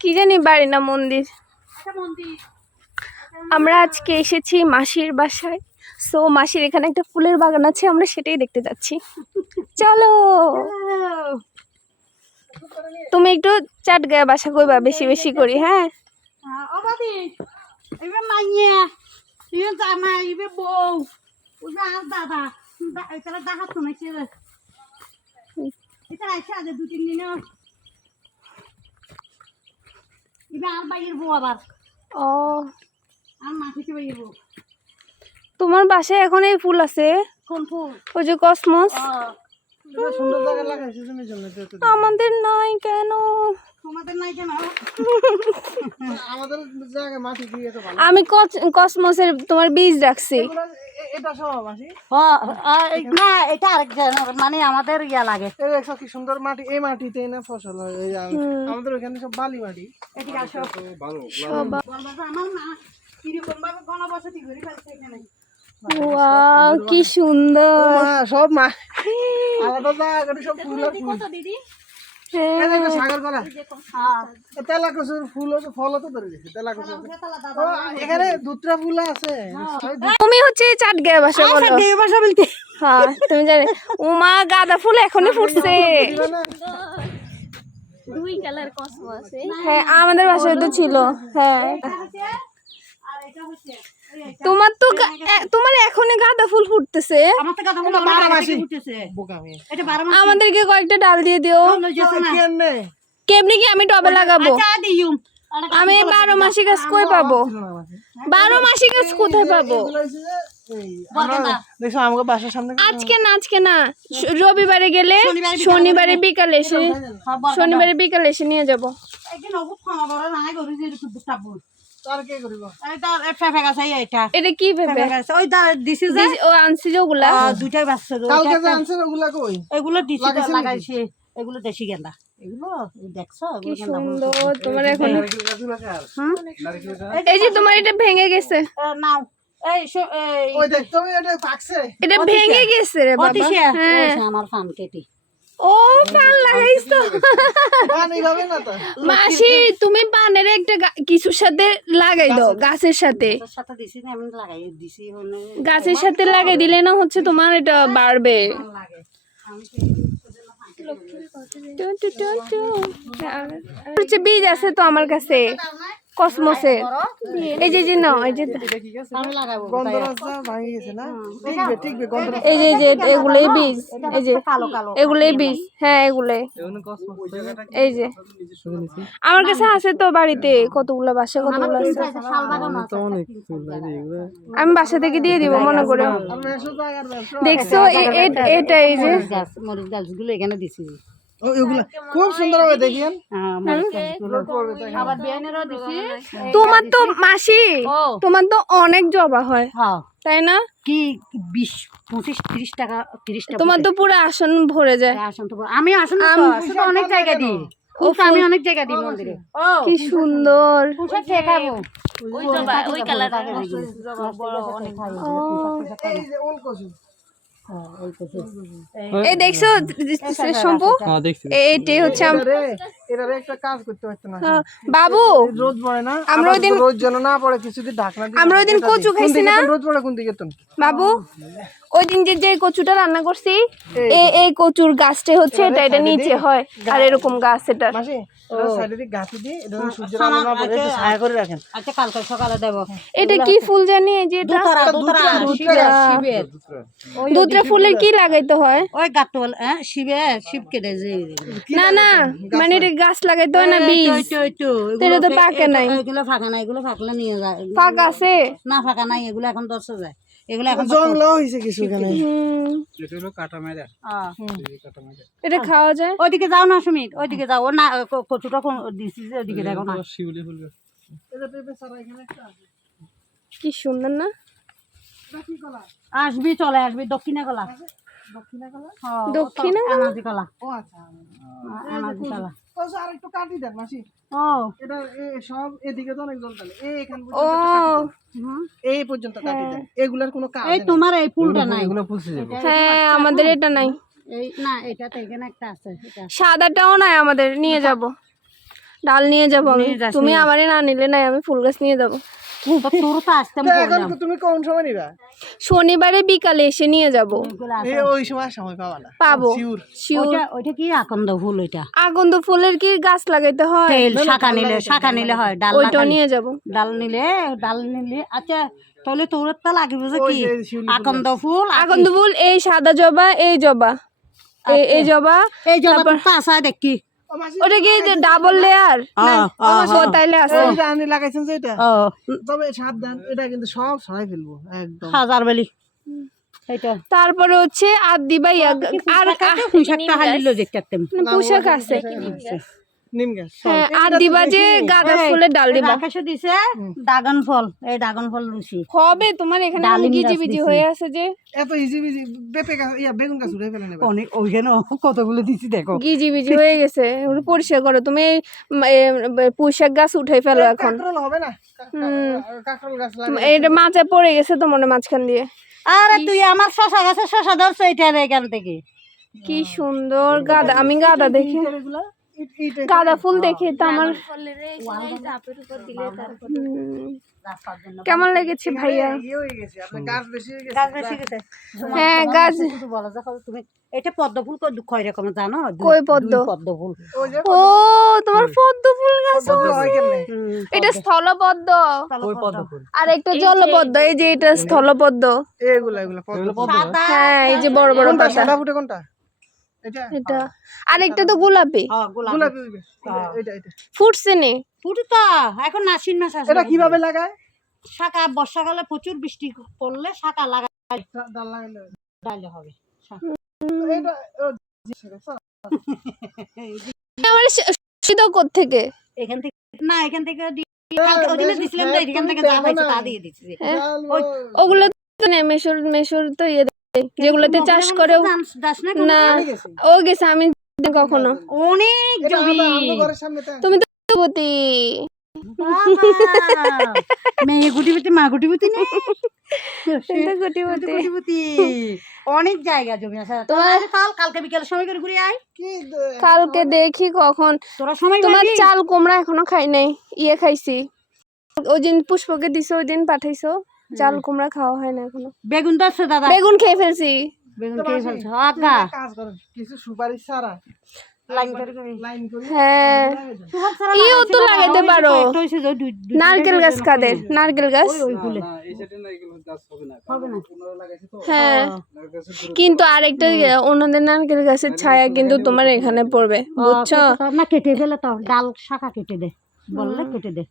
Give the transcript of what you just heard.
কি জানি বাড়ি না মন্দির। আমরা আজকে এসেছি মাসির বাসায়। সো মাসির এখানে একটা ফুলের বাগান আছে, আমরা সেটাই দেখতে যাচ্ছি। চলো তুমি একটু চাট গায়ে বাসা কইবা বেশি বেশি করি। হ্যাঁ ও তোমার বাসায় এখন এই ফুল আছে? ওই যে কসমস। আমাদের নাই কেন? আমি কসমসের তোমার বীজ রাখছি। মানে আমাদের ইয়া লাগে কি সুন্দর মাটি, এই মাটিতে না ফসল হয়। আমাদের ওখানে সব বালি মাটি। কি সুন্দর সব মা আলাদা জায়গা সব ফুল আর ফুল। সাগর কলা তেলা কচুর ফুল আছে, ফল তো ধরে গেছে তেলা কচুর। এখানে দুটা ফুল আছে। তুমি হচ্ছে চাট গায়ে বাসা বলো। হ্যাঁ তুমি জানো উমা গাঁদা ফুল এখনই ফুটছে। দুই কালার কসমস। হ্যাঁ আমাদের বাসায় তো ছিল। হ্যাঁ তোমার তো তোমার এখনই গাঁদা ফুল ফুটতেছে। আমাদেরকে কয়েকটা ডাল দিয়ে দিও। কেমনি কি আমি টবে লাগাবো? আমি 12 মাসি গাছ কই পাবো? 12 মাসি গাছ কোথায় পাবো? আজকে না রবিবারে গেলে শনিবারে বিকালে এসে নিয়ে যাবো। এটা কি এগুলো লাগাইছে, এগুলো দেশি গেন্দা। তোমার এখন এই যে তোমার এটা ভেঙে গেছে। নাও এটা ভেঙে গেছে রে বাবা। হ্যাঁ আমার ফার্ম কেটে ও পান লাগাইছো মাসি। তুমি পানের একটা কিছুর সাথে লাগাই দাও, গাছের সাথে। গাছের সাথে লাগাই দিলে না হচ্ছে তোমার এটা বাড়বে। হচ্ছে বীজ আছে তো আমার কাছে কসমসের। এই যে নাও, এই যে এই যে এগুলোই বীজ, এই যে এগুলোই বীজ। হ্যাঁ এগুলোই, এই যে আমার কাছে আছে তো বাড়িতে কতগুলো, বাসা কতগুলো আছে। আমি বাসা থেকে দিয়ে দিব মনে করে। দেখছো এটা এই যে মরিচ গাছগুলো এখানে দিছি। খুব সুন্দর হবে দেখেন। তোমার তো মাসি তোমার তো অনেক জবা হয় তাই না? কি 20-25-30 টাকা 30 টাকা তোমার তো পুরো আসন ভরে যায়। আমি আসন অনেক জায়গা দিই, আমি অনেক জায়গা দিই মন্দিরে। কি সুন্দর। ওই কালার এই দেখছো শম্পু, এইটাই হচ্ছে বাবু। আমরা ওই দিন কচু খাইছি না বাবু। ওই দিন যে কচুটা রান্না করছি, এই কচুর গাছটাই হচ্ছে এটা নিচে হয় আর এরকম গাছ। এটা এটা কি ফুল জানি? এই যে দুধরা ফুলের কি লাগাইতে হয়? ওই গাছ শিব কেটে না মানে এটা গাছ লাগাইতে হয় না বীজ? এটা তো পাকে নাই। এগুলো ফাঁকা নাই, এগুলো ফাঁকলে নিয়ে যায়। ফাঁকা আছে না ফাঁকা নাই, এগুলো এখন 10 যায়। এগুলো এখন এটা খাওয়া যায়। ওইদিকে যাও না সুমিত, ওইদিকে যাও। না কচুটা দিছি যে ওইদিকে দেখো না। কি সুন্দর না? আসবি, চলে আসবি। দক্ষিণা কলা, দক্ষিণা এনাজি কলা। এনাজি কলা আরেকটু কাটি দেন মাসি। এটা সব এদিকে তো অনেক জল তালে এই পর্যন্ত কাটি দেন। এগুলার কোনো কাজ এই তোমার এই ফুলটা নাই। হ্যাঁ আমাদের এটা নাই। এই না এটা তো এখানে একটা আছে এটা সাদাটাও নাই আমাদের, নিয়ে যাব। ডাল নিয়ে যাব আমি, নিয়ে যাস, তুমি নিয়ে আমারে না নিলে নাই, আমি ফুল গাছ নিয়ে যাব। তো তোর তো আসতাম তো এখন তুমি কোন সময় নিবা? শনিবারে বিকালে এসে নিয়ে যাব। ওই সময় সময় পাবা না, পাবো শিওর। শিওর। ওইটা কি আকন্দ ফুল ওইটা আগন্দ ফুলের কি গাছ লাগাইতে হয়? তেল শাখা নিলে হয় ডাল ওইটাও নিয়ে যাব। ডাল নিলে আচ্ছা তাহলে তোর তো লাগবে যে কি আকন্দ ফুল এই সাদা জবা, এই জবা, এই জবা, এই জবা তো আসা দেখি ওটা কি ডাবল লেয়ার? তাইলে আছে। ওই যে আপনি লাগাইছেন যে এটা, তবে সাবধান, এটা কিন্তু সব ছড়াই ফেলবো একদম। হাজার বেলি এইটা তারপরে হচ্ছে আর দিবাই আর পুঁইশাকটা হালিলো দেখতে পোশাক আছে। নিম গাছ হ্যাঁ, আর দিবা যে গাঁদা ফুলের ডাল দিবা। আকাশে দিছে ড্রাগন ফল, এই ড্রাগন ফল রুচি হবে তোমার এখানে ডালিম গাছ গিজি বিজি দিছি। হয়ে আছে যে এত ইজি বিজি পেঁপে গাছ বেগুন গাছ উঠে ফেলে নেবে। অনেক ওইখানে কতগুলো দিছি দেখো গিজি বিজি হয়ে গেছে, ওগুলো পরিষ্কার করো তুমি। পুঁইশাক গাছ উঠাই ফেলো এখন। কাঁকরোল হবে না? কাঁকরোল গাছ এটা মাচা পড়ে গেছে তো মনে মাঝখান দিয়ে। আরে তুই আমার শশা গাছে শশা ধরছো এটা এখান থেকে কি সুন্দর গাঁদা, আমি গাঁদা দেখি, গাঁদা ফুল দেখি তো আমার কেমন লেগেছে ভাইয়া? ইয়ে হয়ে গেছে, আপনার গাছ বেশি হয়ে গেছে। গাছ বেশি গেছে হ্যাঁ গাছ। শুধু বলো যখন তুমি এটা পদ্ম ফুল কয় রকম জানো? কই পদ্ম? পদ্ম ফুল ওই যে ও তোমার পদ্ম ফুল গাছ পদ্ম হয় কেমনে? এটা স্থলপদ্ম, ওই পদ্ম ফুল। আর একটা জলপদ্ম, এই যে এটা স্থলপদ্ম। এগুলা পদ্ম ফুল। হ্যাঁ এই যে বড় বড় কোনটা পাতা, সাদা ফুটে কোনটা? এটা এটা। আর একটা তো গোলাপি গোলাপি হইবে। এটা ফুটছে নে। ফুটুতা এখন আশ্বিন মাস আসবে। এটা কিভাবে লাগায়? শাখা বর্ষাকালে প্রচুর বৃষ্টি পড়লে শাখা লাগাই ডাল লাগাইলে ডালে হবে। এটা আমার শীত থেকে এখান থেকে না, এখান থেকে কালকে ওদিনে দিছিলাম তো, এখান থেকে যা পাইছে তা দিয়ে দিছি। ওগুলো তো নেই, মেশর তো ইয়ে দেয়, যেগুলোতে চাষ করে। না ও গেছে, আমি কখনো। অনেক জমি ঘরের সামনে তো তুমি তো যুবতী। মেয়ে গুটিপতি মা গুটিপতি নেই গুটিপতি। গুটিপতি অনেক জায়গা জমি আছে তোমার কালকে বিকেলের সময় করে ঘুরে আয়। কি কালকে দেখি কখন। তোরা সময় তোমার চাল কুমড়া এখনো খাই নাই, ইয়ে খাইছি ওই দিন পুষ্পকে দিছো, ওই দিন পাঠাইছো। চাল কুমড়া খাওয়া হয় না এখনো। বেগুন তো আছে দাদা, বেগুন খেয়ে ফেলছি। বেগুন খেয়ে ফেলছো আকা কাজ করে কিছু সুপারি ছাড়া লাইন করে লাইন করে হ্যাঁ ইও তো লাগাইতে পারো। নারকেল গাছ কাদের? নারকেল গাছ ওইগুলো হবে না। হ্যাঁ, কিন্তু আরেকটা অন্যদের নারকেল গাছের ছায়া কিন্তু তোমার এখানে পড়বে, বুঝছো? না কেটে ফেলে তো ডাল শাখা কেটে দে, বললে কেটে দে।